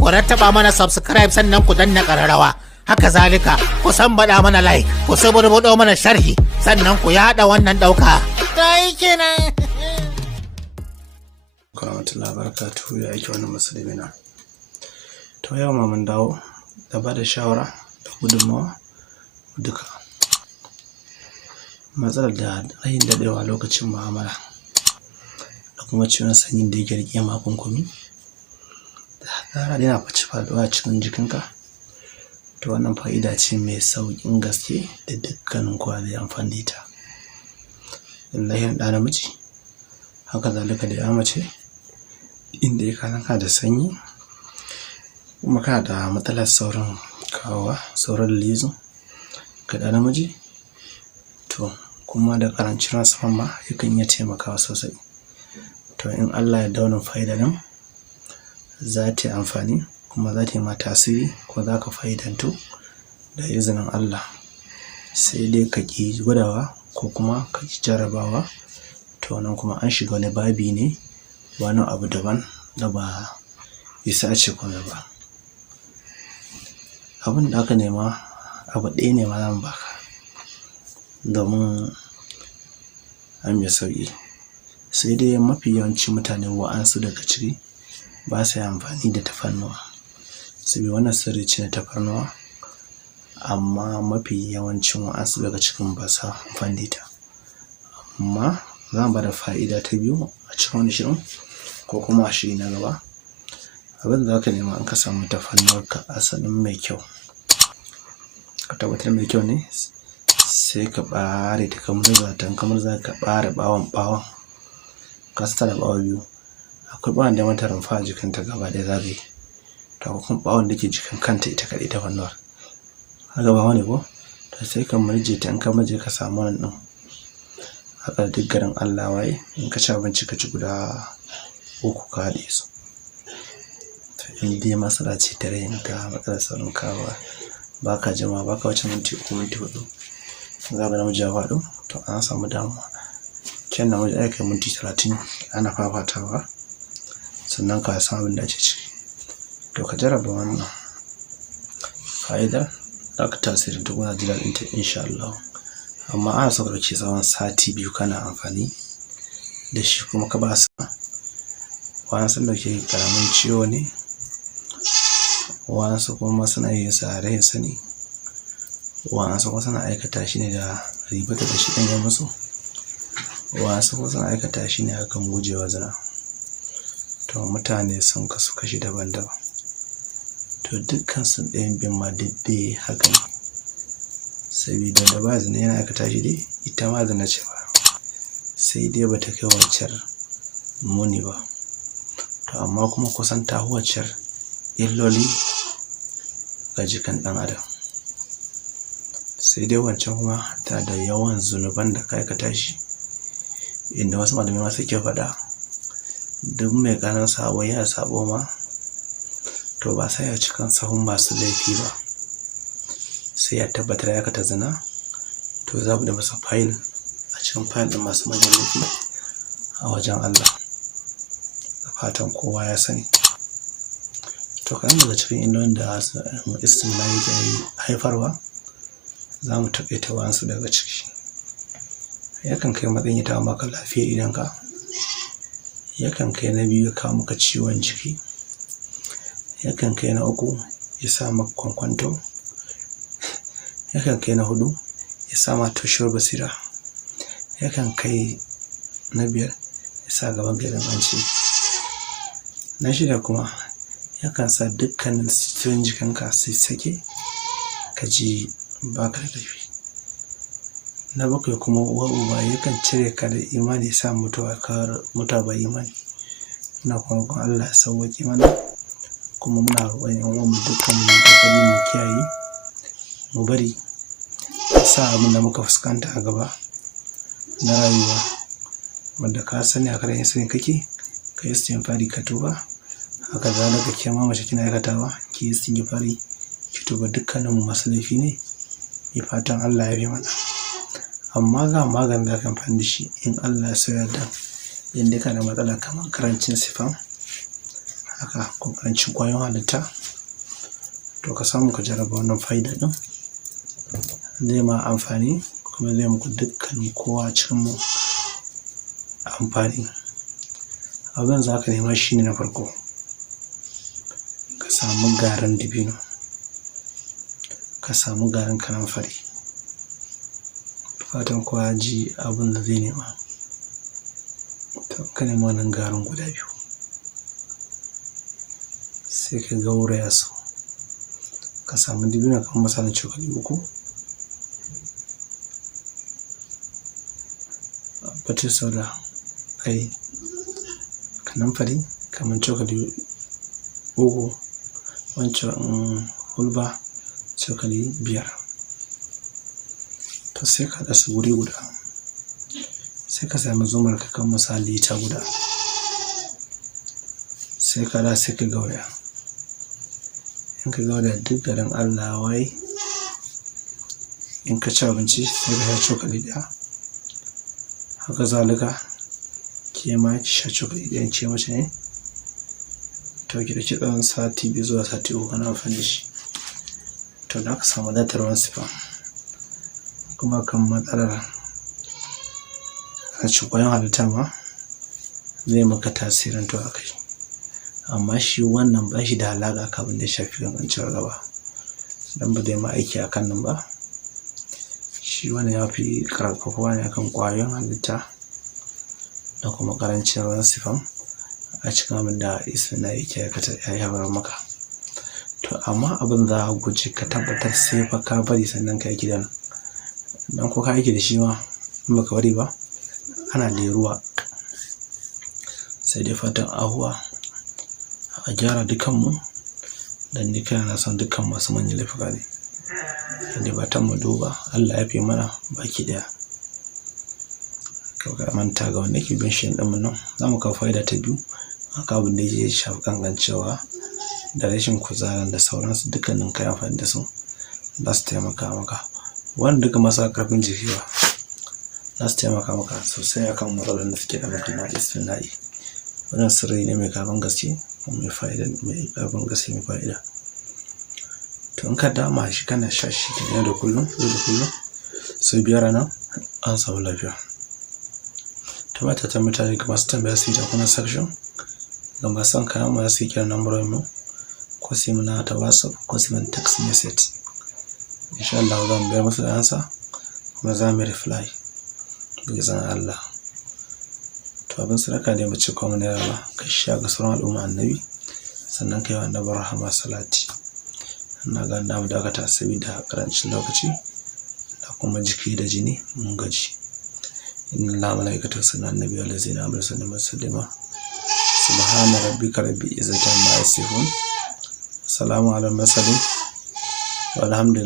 ku rattaba mana subscribe sannan ku danna ƙararrawa. Haka zalika ku baɗa mana like, ku suburbuɗo mana sharhi sannan ku yaɗa wannan ɗauka. Ta yi kenan. Warahmatullahi wabarakatuhu, ya ake wannan musulmi na. To yau ma mun dawo da ba da shawara da gudunmawa duka. Matsalar da rayin daɗewa lokacin mu'amala da kuma ciwon sanyin da yake rike makunkumi da zara yana faɗuwa cikin jikinka, to wannan fa'ida ce mai sauƙin gaske da dukkanin kowa zai amfani da ita. Lallahin ɗa namiji, haka zalika da ya mace, inda ya kanaka da sanyi kuma kana da matsalar saurin kawowa, saurin lizo ga ɗa namiji, to kuma da ƙarancin rasuwan ma yakan iya taimakawa sosai. To in Allah ya dauna fa'ida nan za ta yi amfani kuma za ta yi ma tasiri ko za ka fa'idantu da izinin Allah, sai dai ka ƙi gwadawa ko kuma ka ƙi jarabawa, to nan kuma an shiga wani babi ne, wani abu daban da ba bisa ce kuma ba. Abin da aka nema abu ɗaya ne ma zan baka domin an mai sauƙi, sai dai mafi yawanci mutane wa'ansu daga ciki ba sa yi amfani da tafarnuwa, saboda wannan sirri ce na tafarnuwa, amma mafi yawancin wa'ansu daga cikin ba sa amfani da ita. Amma za mu bada fa'ida ta biyu a cikin wani shirin ko kuma a shiri na gaba. Abin da za ka nema in ka samu tafarnuwarka asalin mai kyau, ka tabbatar mai kyau ne, sai ka ɓare ta kamar za ka ɓare ɓawon ka sata da ɓawo biyu. Akwai ɓawon da mata rumfa a jikinta gaba ɗaya zagaye, to akwai kuma ɓawon da ke jikin kanta ita kaɗai tafarnuwar, haka ba wani ko, to sai ka murje ta, in ka murje ka samu wannan ɗin, haka duk garin Allah waye in ka ci abinci ka ci guda 3 ka haɗe su. To in dai masara ce ta rayin ka matsalar saurin kawowa, ba ka jima ba ka wuce minti 3 minti 4 za ka namiji ya faɗo, to an samu damuwa. Kyan namiji ai kai minti 30 ana fafatawa sannan ka san abin da ake ciki. To ka jarraba wannan fa'idar, za ka tasirin ta kuma ji daɗin ta insha Allah. Amma ana so ka ɗauki tsawon sati 2 kana amfani da shi, kuma ka ba su wa'ansu da ke ƙaramin ciwo ne, wa'ansu kuma suna yin sa a rahin sani, wa'ansu kuma suna aikata shi ne da ribata da shi ɗan ya musu, wa'ansu kuma suna aikata shi ne akan gujewa zina. To mutane sun kasu kashi daban-daban, to dukkan su ɗayan bin ma daidai haka ne, sabida da ba zina yana aikata shi dai, ita ma zina ce ba, sai dai ba ta kai waccar muni ba, to amma kuma kusan ta waccar illoli ga jikin ɗan adam, sai dai wancan kuma ta da yawan zunuban da ka aikata shi, inda wasu malamai ma suke faɗa duk mai ƙanan sabo yana sabo ma, to ba sai ya cikin sahun masu laifi ba, sai ya tabbatar ya aikata zina, to za mu da masa fayil a cikin fayil ɗin masu manyan laifi a wajen Allah, da fatan kowa ya sani. To kan daga cikin illolin da istimna yake haifarwa za mu taƙaita wa'ansu daga ciki. Yakan kai matsayin ya taɓa maka lafiyar idonka, yakan kai na 2 ya kawo maka ciwon jiki, yakan kai na 3 ya sa maka kwankwanto, yakan kai na 4 ya sa ma toshewar basira, yakan kai na 5 ya sa gaban ka ya zama ciwo, na 6 kuma yakan sa dukkanin sitirin jikinka su sake ka ji ba ka da ƙarfi, na 7 kuma uwa uba yakan cire ka da imani, ya sa mutuwa ba imani. Muna kuma roƙon Allah ya sauwaƙe mana, kuma muna roƙon yan uwanmu dukkan mu kokari mu kiyaye, mu bari sa abin da muka fuskanta a gaba na rayuwa, wanda ka sani a karan sani kake ka yi istighfari ka tuba, haka zalika ke ma mace kina aikatawa ki yi istighfari ki tuba, dukkanin mu masu laifi ne, yi fatan Allah ya bi mana. Amma ga maganin da ka amfani da shi in Allah ya so yarda, in dai kana matsala kamar karancin sifan haka ko ƙarancin ƙwayoyin halitta, to ka samu ka jarraba wannan faida ɗin, zai ma amfani kuma zai muku dukkanin kowa cikin mu amfani. Abin za ka nema shi ne na farko ka samu garin dabino, ka samu garin kanamfari. Fatan kowa ya ji abin da zai nema. To ka nema wannan garin guda biyu sai ka gauraya su, ka samu dabino kamar misalin cokali 3, baking soda kanamfari kamar cokali 3, wancan hulba cokali 5. To sai ka haɗa su wuri guda, sai ka sami zumar ka kan misali lita guda, sai ka haɗa sai ka gauraya. In ka gauraya duk garin Allah waye, in ka ci abinci sai ka sha cokali 1. Haka zalika ke ma ki sha cokali 1 ce mace ne, to ki ɗauki tsawon sati 2 zuwa sati 3 kana amfani da shi. To da ka samu wadatar ruwan sifa kuma kan matsalar rashin ƙwayoyin halitta ma zai maka tasirin to a kai. Amma shi wannan ba shi da alaƙa kan abin da ya shafi gangancin rarraba, don ba zai ma aiki a kan nan ba. Shi wannan ya fi ƙarfafuwa ne akan ƙwayoyin halitta da kuma ƙarancin ruwan sifan a cikin abin da istimna'i yake aikata ya haifar maka. To amma abin za a guje ka tabbatar sai fa ka bari sannan ka yi gidan, don ko ka aiki da shi ma in baka bari ba ana da ruwa. Sai dai fatan ahuwa a gyara dukanmu, dan ni kaina na san dukkan masu manyan laifuka ne, da fatan mu duba Allah ya fi mana baki ɗaya. Ka manta ga wanda ke bin shi ɗin nan za mu kawo fa'ida ta biyu akan abin da ya shafi kankancewa da rashin kuzarin da sauransu. Dukkanin kai amfani da su za su taimaka maka, wanda duka masu ƙarfin jiki ba za su taimaka maka sosai akan matsalolin da suke da maka na istimna'i. Wannan sirri ne mai ƙarfin gaske, mai fa'ida, mai ƙarfin gaske, mai fa'ida. To in ka dama shi kana sha shi yau da kullum sau 5 rana an samu lafiya. Ta mata ta mutane ga masu tambaya su yi ta kuna section, ga masu son kayan mu za su yi kiran nambarin mu ko sai muna ta WhatsApp ko sai mun text message. Insha Allah za mu bayar musu da ansa kuma za mu reply da izinin Allah. To abin sadaka ne mace kuma ne rama ka sha ga sauran al'umma annabi, sannan kai wa annabi rahama salati. Ina ga da mu dakata saboda karancin lokaci da kuma jiki da jini mun gaji. Inna Allaha wa malaikatahu yusalluna 'alan nabiyyi wallazina amanu sallu taslima. Subhana rabbika rabbil izzati amma yasifun. Salamun alal mursalin walhamdulillah.